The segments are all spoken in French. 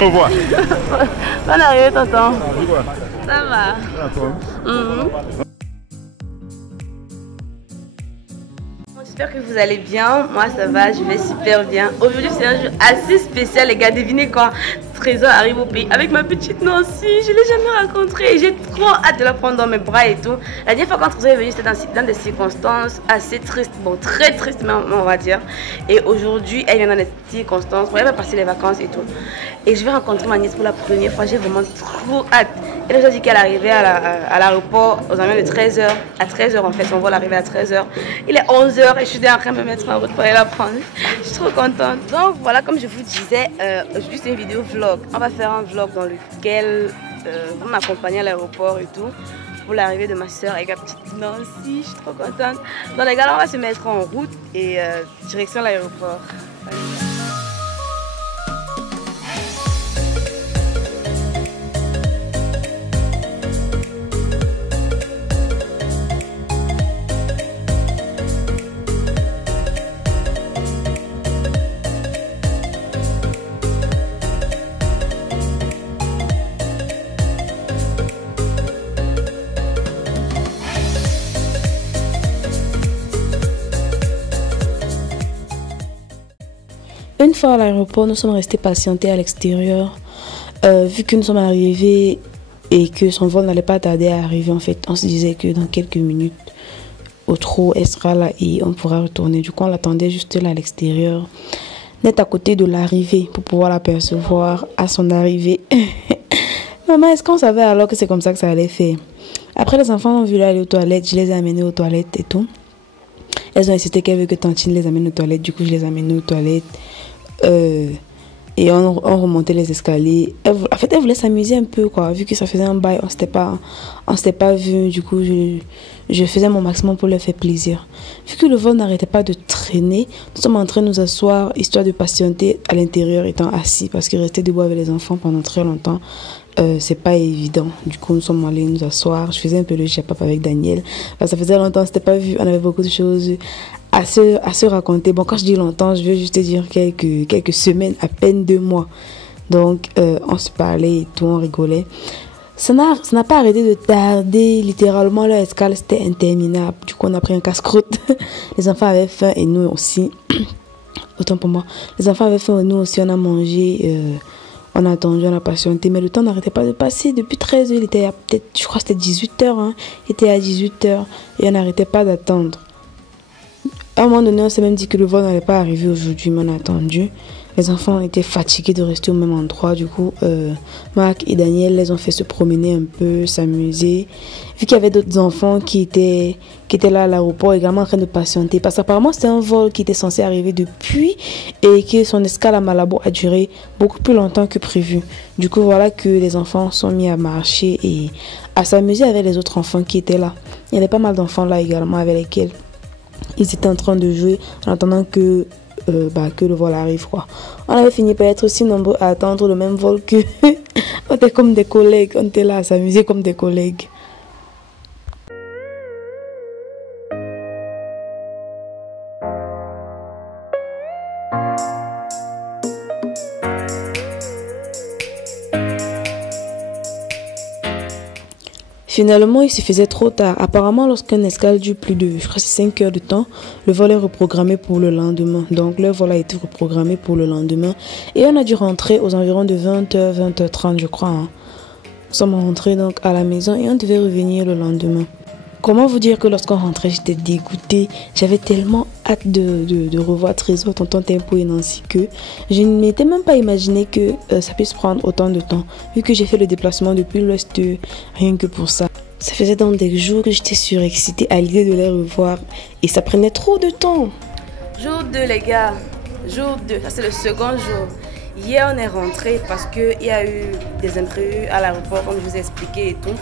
Au revoir. Bonne arrivée, tonton. Ça va. J'espère que vous allez bien. Moi ça va, je vais super bien. Aujourd'hui c'est un jour assez spécial les gars. Devinez quoi? Trésor arrive au pays avec ma petite Nancy. Je ne l'ai jamais rencontrée et j'ai trop hâte de la prendre dans mes bras et tout. La dernière fois quand Trésor est venue c'était dans des circonstances assez tristes. Bon, très tristes même on va dire. Et aujourd'hui elle vient dans des circonstances. Elle va passer les vacances et tout. Et je vais rencontrer ma nièce pour la première fois. J'ai vraiment trop hâte. Elle nous a dit qu'elle arrivait à l'aéroport aux environs de 13h. À 13h en fait, son vol arrivait à 13h. Il est 11h et je suis en train de me mettre en route pour aller la prendre. Je suis trop contente. Donc voilà, comme je vous disais, aujourd'hui c'est une vidéo vlog. On va faire un vlog dans lequel on m'accompagne à l'aéroport et tout. Pour l'arrivée de ma soeur avec la petite Nancy. Je suis trop contente. Donc les gars, là, on va se mettre en route et direction l'aéroport. Une fois à l'aéroport, nous sommes restés patienter à l'extérieur. Vu que nous sommes arrivés et que son vol n'allait pas tarder à arriver, en fait, on se disait que dans quelques minutes, au trop, elle sera là et on pourra retourner. Du coup, on l'attendait juste là à l'extérieur, net à côté de l'arrivée pour pouvoir l'apercevoir à son arrivée. Maman, est-ce qu'on savait alors que c'est comme ça que ça allait faire? Après, les enfants ont voulu aller aux toilettes, je les ai amenés aux toilettes et tout. Elles ont insisté qu'elles veulent que Tantine les amène aux toilettes. Du coup, je les ai amenées aux toilettes. Et on remontait les escaliers. En fait, elle voulait s'amuser un peu, quoi. Vu que ça faisait un bail, on s'était pas vu. Du coup, je faisais mon maximum pour leur faire plaisir. Vu que le vol n'arrêtait pas de traîner, nous sommes en train de nous asseoir, histoire de patienter à l'intérieur, étant assis. Parce que rester debout avec les enfants pendant très longtemps, c'est pas évident. Du coup, nous sommes allés nous asseoir. Je faisais un peu le chapap avec Daniel. Parce que ça faisait longtemps, on s'était pas vu. On avait beaucoup de choses à se raconter. Bon, quand je dis longtemps, je veux juste dire quelques semaines, à peine 2 mois. Donc, on se parlait et tout, on rigolait. Ça n'a pas arrêté de tarder. Littéralement, leur escale, c'était interminable. Du coup, on a pris un casse-croûte. Les enfants avaient faim et nous aussi. Autant pour moi. Les enfants avaient faim et nous aussi, on a mangé. On a attendu, on a patienté, mais le temps n'arrêtait pas de passer. Depuis 13h, il était à peut-être, je crois que c'était 18h. Hein. Il était à 18h et on n'arrêtait pas d'attendre. À un moment donné, on s'est même dit que le vol n'allait pas arriver aujourd'hui, mais on a attendu. Les enfants étaient fatigués de rester au même endroit. Du coup, Marc et Daniel les ont fait se promener un peu, s'amuser. Vu qu'il y avait d'autres enfants qui étaient là à l'aéroport, également en train de patienter. Parce qu'apparemment, c'était un vol qui était censé arriver depuis et que son escale à Malabo a duré beaucoup plus longtemps que prévu. Du coup, voilà que les enfants sont mis à marcher et à s'amuser avec les autres enfants qui étaient là. Il y avait pas mal d'enfants là également avec lesquels ils étaient en train de jouer en attendant que le vol arrive, quoi. On avait fini par être aussi nombreux à attendre le même vol que on était comme des collègues, on était là à s'amuser comme des collègues. Finalement, il se faisait trop tard. Apparemment, lorsqu'un escale dure plus de, je crois, 5 heures de temps, le vol est reprogrammé pour le lendemain. Donc, le vol a été reprogrammé pour le lendemain. Et on a dû rentrer aux environs de 20h, 20h30, je crois. Hein. Nous sommes rentrés donc à la maison et on devait revenir le lendemain. Comment vous dire que lorsqu'on rentrait, j'étais dégoûtée. J'avais tellement hâte de revoir Trésor, Tonton Tempo et Nancy que je ne m'étais même pas imaginé que ça puisse prendre autant de temps. Vu que j'ai fait le déplacement depuis l'Ouest, rien que pour ça. Ça faisait donc des jours que j'étais surexcitée à l'idée de les revoir. Et ça prenait trop de temps. Jour 2 les gars. Jour 2, ça c'est le second jour. Hier on est rentré parce qu'il y a eu des imprévus à l'aéroport comme je vous ai expliqué et tout.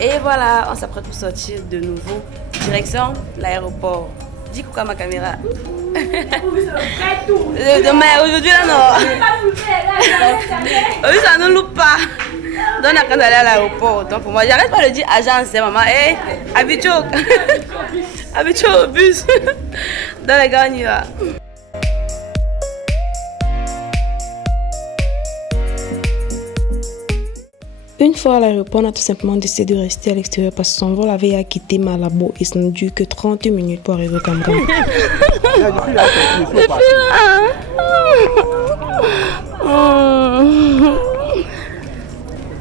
Et voilà, on s'apprête pour sortir de nouveau. Direction l'aéroport. Dis coucou à ma caméra. Demain, aujourd'hui là non. Oui, ça ne loupe pas. Donc on a quand d'aller à l'aéroport. Donc pour moi, j'arrête pas de dire agence, maman. Hey, habitué au bus. Donc les gars, on y va. fois à l'aéroport, on a tout simplement décidé de rester à l'extérieur parce que son vol avait quitté Malabo et ça n'a duré que 30 minutes pour arriver au Cameroun.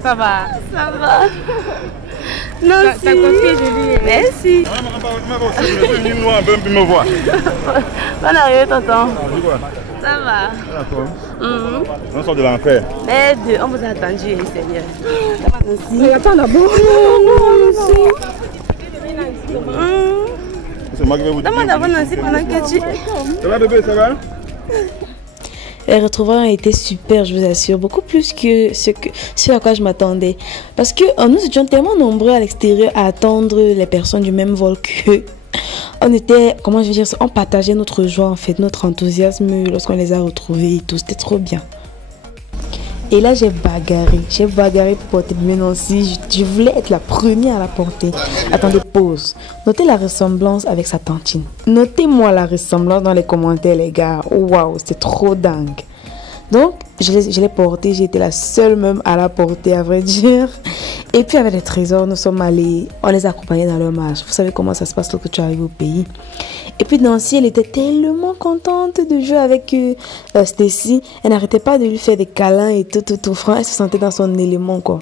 Ça va. Ça va. Non, si. T'as confié, je dis. Merci. Bonne arrivée, tonton. Ça va. On sort de l'enfer. Mais on vous a attendu, Seigneur. On attend d'abord. C'est moi qui vais vous dire. Demande d'abord Nancy pendant que tu... Ça va bébé, ça va? Les retrouvailles ont été super, je vous assure, beaucoup plus que ce à quoi je m'attendais. Parce que nous étions tellement nombreux à l'extérieur à attendre les personnes du même vol que on était, comment je veux dire ça, on partageait notre joie en fait, notre enthousiasme lorsqu'on les a retrouvés et tout, c'était trop bien. Et là j'ai bagarré pour porter bébé Nancy, je voulais être la première à la porter. Attendez, pause. Notez la ressemblance avec sa tantine. Notez-moi la ressemblance dans les commentaires les gars, waouh, c'était trop dingue. Donc je l'ai portée, j'ai été la seule même à la porter à vrai dire. Et puis avec les trésors, nous sommes allés, on les a accompagnés dans leur marche. Vous savez comment ça se passe lorsque tu arrives au pays. Et puis Nancy, elle était tellement contente de jouer avec Stacy. Elle n'arrêtait pas de lui faire des câlins et tout. Franchement, elle se sentait dans son élément quoi.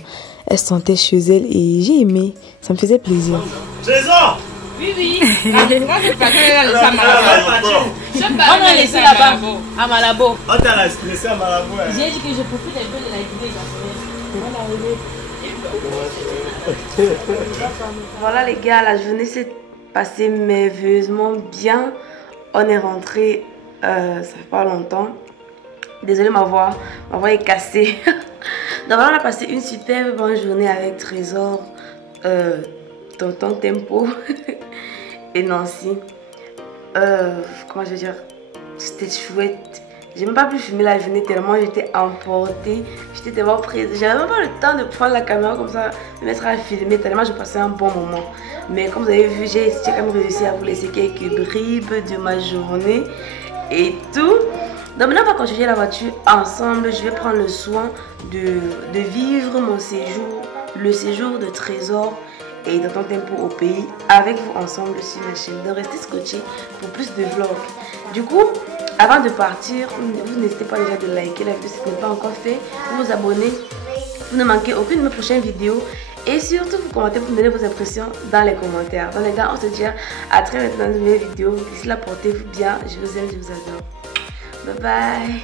Elle se sentait chez elle et j'ai aimé. Ça me faisait plaisir. Trésor! Oui. On m'a laissé là-bas, à Malabo. On t'a laissé à Malabo. J'ai dit que je profite un peu de la vidéo. Voilà les gars, la journée s'est passée merveilleusement bien. On est rentré, ça fait pas longtemps. Désolée, ma voix est cassée. Donc voilà, on a passé une super bonne journée avec Trésor, Tonton Tempo et Nancy. Comment je veux dire, c'était chouette. J'ai même pas pu filmer la journée tellement j'étais emportée, j'étais tellement prise. J'avais même pas le temps de prendre la caméra comme ça, de mettre à filmer tellement je passais un bon moment. Mais comme vous avez vu, j'ai quand même réussi à vous laisser quelques bribes de ma journée et tout. Donc maintenant on va continuer la voiture ensemble. Je vais prendre le soin de vivre mon séjour, le séjour de Trésor et dans ton tempo au pays avec vous ensemble sur ma chaîne. Donc restez scotchés pour plus de vlogs. Du coup, avant de partir, vous n'hésitez pas déjà de liker la vidéo si ce n'est pas encore fait, vous vous abonner, vous ne manquez aucune de mes prochaines vidéos et surtout vous commentez, vous me donnez vos impressions dans les commentaires. Donc les gars, on se dit à très bientôt dans une nouvelle vidéo. D'ici là, portez-vous bien, je vous aime, je vous adore. Bye bye.